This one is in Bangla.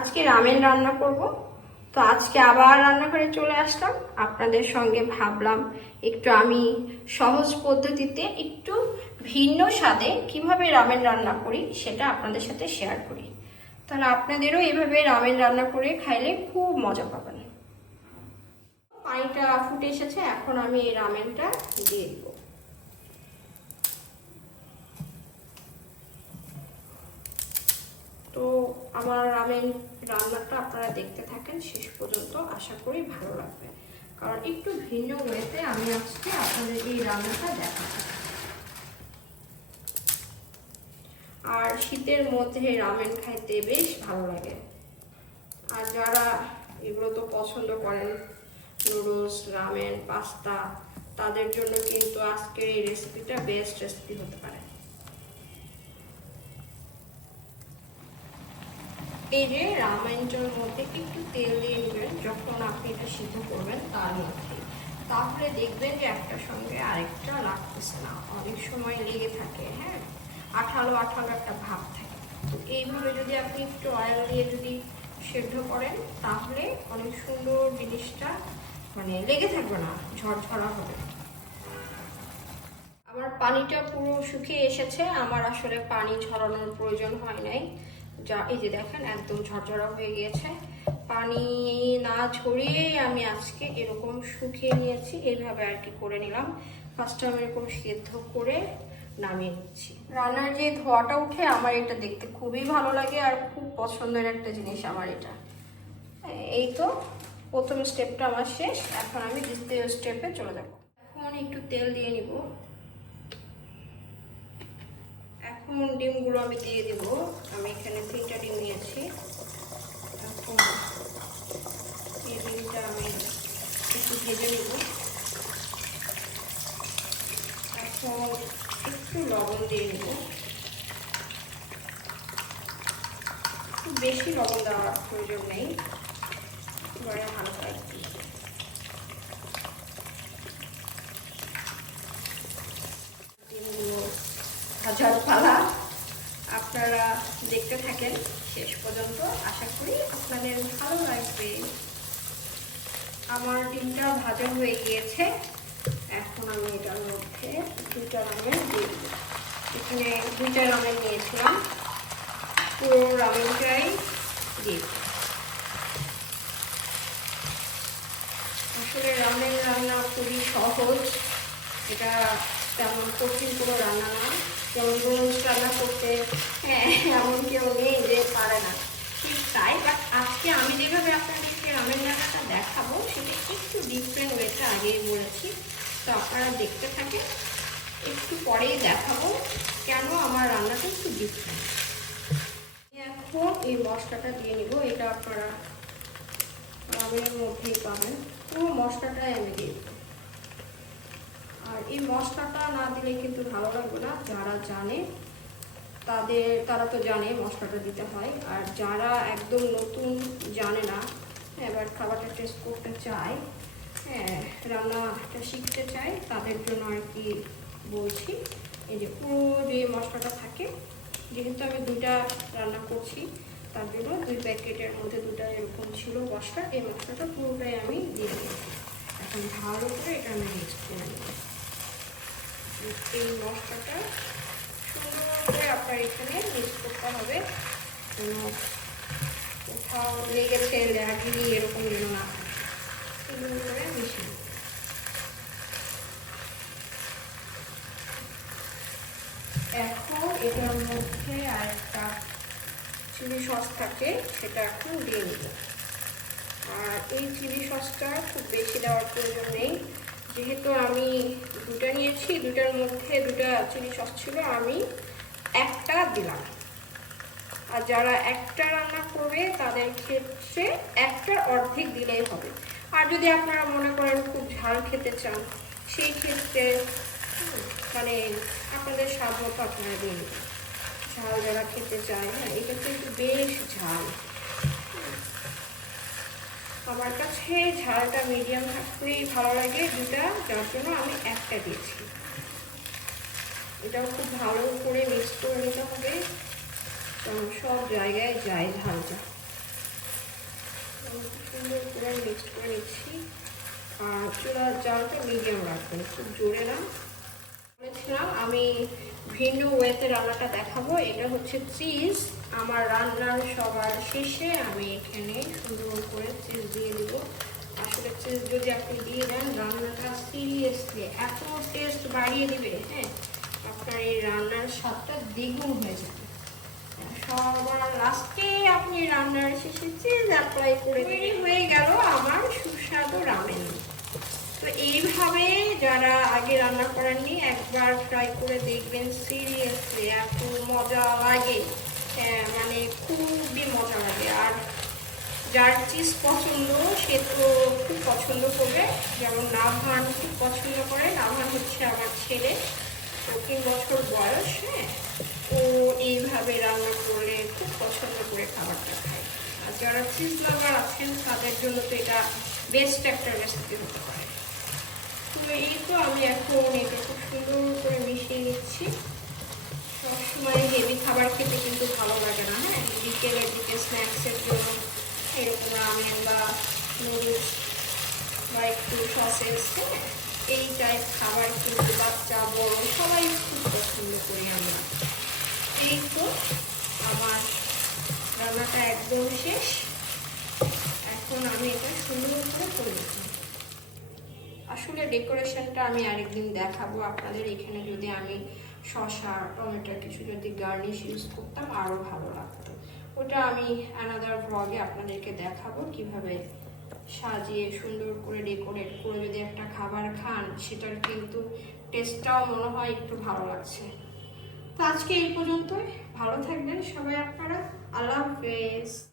আজকে রামেন রান্না করব। তো আজকে আবার রান্নাঘরে চলে আসলাম আপনাদের সঙ্গে। ভাবলাম একটু আমি সহজ পদ্ধতিতে একটু ভিন্ন স্বাদে কিভাবে রামেন রান্না করি সেটা আপনাদের সাথে শেয়ার করি। তাহলে আপনাদেরও এইভাবে রামেন রান্না করে খাইলে খুব মজা পাবেন। পানিটা ফুটে এসেছে, এখন আমি এই রামেনটা দিয়ে দিব। তো আমার রামেন রান্নাটা আপনারা দেখতে থাকেন শেষ পর্যন্ত, আশা করি ভালো লাগবে, কারণ একটু ভিন্ন ওয়েতে আমি আজকে আপনাদের এই রান্নাটা দেখাবো। আর শীতের মধ্যে রামেন খাইতে বেশ ভালো লাগে। আর যারা এগুলো তো পছন্দ করেন, নুডলস, রামেন, পাস্তা, তাদের জন্য কিন্তু আজকের এই রেসিপিটা বেস্ট রেসিপি হতে পারে। এই যে রামেনটার মধ্যে একটু তেল দিয়ে নেবেন যখন আপনি এটা সিদ্ধ করবেন তার মধ্যে, তাহলে দেখবেন যে একটার সঙ্গে আরেকটা লাগতেছে না, অনেক সময় লেগে থাকে, হ্যাঁ, আঠালো আঠালো একটা ভাব থাকে। তো এইভাবে যদি আপনি একটু অয়েল দিয়ে যদি সেদ্ধ করেন তাহলে অনেক সুন্দর জিনিসটা মানে লেগে থাকবে না, ঝরঝরা হবে। আমার পানিটা পুরো শুকিয়ে এসেছে, আমার আসলে পানি ঝরানোর প্রয়োজন হয় নাই। যা এই যে দেখেন একদম ঝরঝরা হয়ে গিয়েছে। পানি না ঝরিয়ে আমি আজকে এরকম শুকিয়ে নিয়েছি, এইভাবে আর কি করে নিলাম। ফার্স্টে আমি এরকম সিদ্ধ করে নামিয়ে নিচ্ছি। রান্নার যে ধোয়াটা উঠে আমার এটা দেখতে খুবই ভালো লাগে আর খুব পছন্দের একটা জিনিস আমার এটা। এই তো প্রথম স্টেপটা আমার শেষ, এখন আমি দ্বিতীয় স্টেপে চলে যাব। এখন একটু তেল দিয়ে নিব। এখন ডিমগুলো আমি দিয়ে দিব। আমি এখানে 3টা ডিম নিয়েছি। এখন এই ডিমটা আমি একটু ভেজে নিব। এখন একটু লবণ দিয়ে নিব, খুব বেশি লবণ দেওয়ার প্রয়োজন নেই, এবারে হালকা একটু। ডিমগুলো ভাজার পালা, আপনারা দেখতে থাকেন শেষ পর্যন্ত, আশা করি আপনাদের ভালো লাগবে। আমার ডিমটা ভাজা হয়ে গিয়েছে, এখন আমি এটার মধ্যে 2টা রামেন দিয়ে দিব। এখানে 2টা রামেন নিয়েছিলাম, পুরো রামেনটাই দিয়ে। আসলে রামেন রান্না খুবই সহজ, এটা তেমন কঠিন কোনো রান্না না। যেমন নুডলস রান্না করতে হ্যাঁ এমন কেউ নেই যে পারে না, ঠিক তাই। বাট আজকে আমি যেভাবে আপনাদেরকে রামেন রান্নাটা দেখাবো সেটা একটু ডিফারেন্ট ওয়েতে আগেই বলেছি। তো আপনারা দেখতে থাকেন, একটু পরেই দেখাবো কেন আমার রান্নাটা একটু ডিফারেন্ট। এখন এই মশলাটা দিয়ে নিব, এটা আপনারা রামেনের মধ্যেই পাবেন, পুরো মশলাটাই আমি দিয়ে দেবো। আর এই মশলাটা না দিলে কিন্তু ভালো লাগবে না। যারা জানে তারা তো জানে মশলাটা দিতে হয়, আর যারা একদম নতুন জানে না, এবার খাবারটা টেস্ট করতে চায়, হ্যাঁ, রান্নাটা শিখতে চায়, তাদের জন্য আর কি বলছি। এই যে পুরো যে মশলাটা থাকে, যেহেতু আমি 2টা রান্না করছি তার জন্য 2 প্যাকেটের মধ্যে 2টা এরকম ছিল মশলা, এই মশলাটা পুরোটাই আমি দিয়ে দিয়েছি। এখন ভালো করে এটা আমি মিক্স করে নেব। এই মশলাটা সুন্দর করে আপনার এখানে মিক্স করতে হবে, কোনো কোথাও লেগেছে লাগেনি এরকম যেন না, সুন্দর করে মিশিয়ে। এখন এটার মধ্যে আরেকটা চিলি সস থাকে, সেটা এখন দিয়ে নেব। আর এই চিলি সসটা খুব বেশি দেওয়ার প্রয়োজন নেই, যেহেতু আমি 2টা নিয়েছি, 2টার মধ্যে 2টা চিলি সস ছিল, আমি 1টা দিলাম। আর যারা 1টা রান্না করবে তাদের ক্ষেত্রে 1টার অর্ধেক দিলেই হবে। আর যদি আপনারা মনে করেন খুব ঝাল খেতে চান, সেই ক্ষেত্রে মানে আপনাদের স্বাদ মতো আপনারা দিয়ে নেবেন। ঝাল যারা খেতে চায়, হ্যাঁ, এটা কিন্তু বেশ ঝাল। আমার কাছে ঝালটা মিডিয়াম থাকলেই ভালো লাগে 2টা, যার জন্য আমি 1টা দিয়েছি। এটাও খুব ভালো করে মিক্স করে নিতে হবে, কারণ সব জায়গায় যায় ঝালটা। চুলার জালটা মিডিয়াম রাখবেন, খুব জোরে না। বলেছিলাম আমি ভিন্ন ওয়েতে রান্নাটা দেখাবো। এটা হচ্ছে চিজ। আমার রান্নার সবার শেষে আমি এখানে সুন্দর করে চিজ দিয়ে দেবো। আসলে চিজ যদি আপনি দিয়ে দেন রান্নাটা সিরিয়াসলি এত টেস্ট বাড়িয়ে দিবে, হ্যাঁ, আপনার এই রান্নার স্বাদটা দ্বিগুণ হয়ে যাবে। সবার লাস্টে আপনি রান্নার শেষে চিজ অ্যাপ্লাই করে তৈরি হয়ে গেল আমার সুস্বাদু রামেন। তো এইভাবে যারা আগে রান্না করেননি একবার ট্রাই করে দেখবেন, সিরিয়াসলি এত মজা লাগে, মানে খুবই মজা লাগে। আর যার চিজ পছন্দ সে তো খুব পছন্দ করবে, যেমন নাভান খুব পছন্দ করে। নাভান হচ্ছে আমার ছেলে, 3 বছর বয়স, হ্যাঁ, ও এইভাবে রান্না করলে খুব পছন্দ করে খাবারটা খায়। আর যারা চিজ লাভার আছেন তাদের জন্য তো এটা বেস্ট একটা রেসিপি হতে পারে। তো এই তো আমি এখন এটা খুব সুন্দর করে মিশিয়ে নিচ্ছি। সবসময় হেভি খাবার খেতে কিন্তু ভালো লাগে না, হ্যাঁ, বিকেলের দিকে স্ন্যাক্সের জন্য এরকম রামেন বা নুডলস বা একটু সসেস, হ্যাঁ, এই টাইপ খাবার কিন্তু বাচ্চা বড় সবাই খুব পছন্দ করি আমরা। এই তো আমার রান্নাটা একদম শেষ। এখন আমি এটা সুন্দর করে করে দিচ্ছি। আসলে ডেকোরেশনটা আমি আরেকদিন দেখাবো আপনাদের। এখানে যদি আমি শসা টমেটো কিছু যদি গার্নিশ ইউজ করতাম আরও ভালো লাগতো। ওটা আমি অ্যানাদার ব্লগে আপনাদেরকে দেখাবো কিভাবে সাজিয়ে সুন্দর করে ডেকোরেট করে যদি একটা খাবার খান সেটার কিন্তু টেস্টটাও মনে হয় একটু ভালো লাগছে। তো আজকে এই পর্যন্তই। ভালো থাকবেন সবাই আপনারা। আল্লাহ হাফেজ।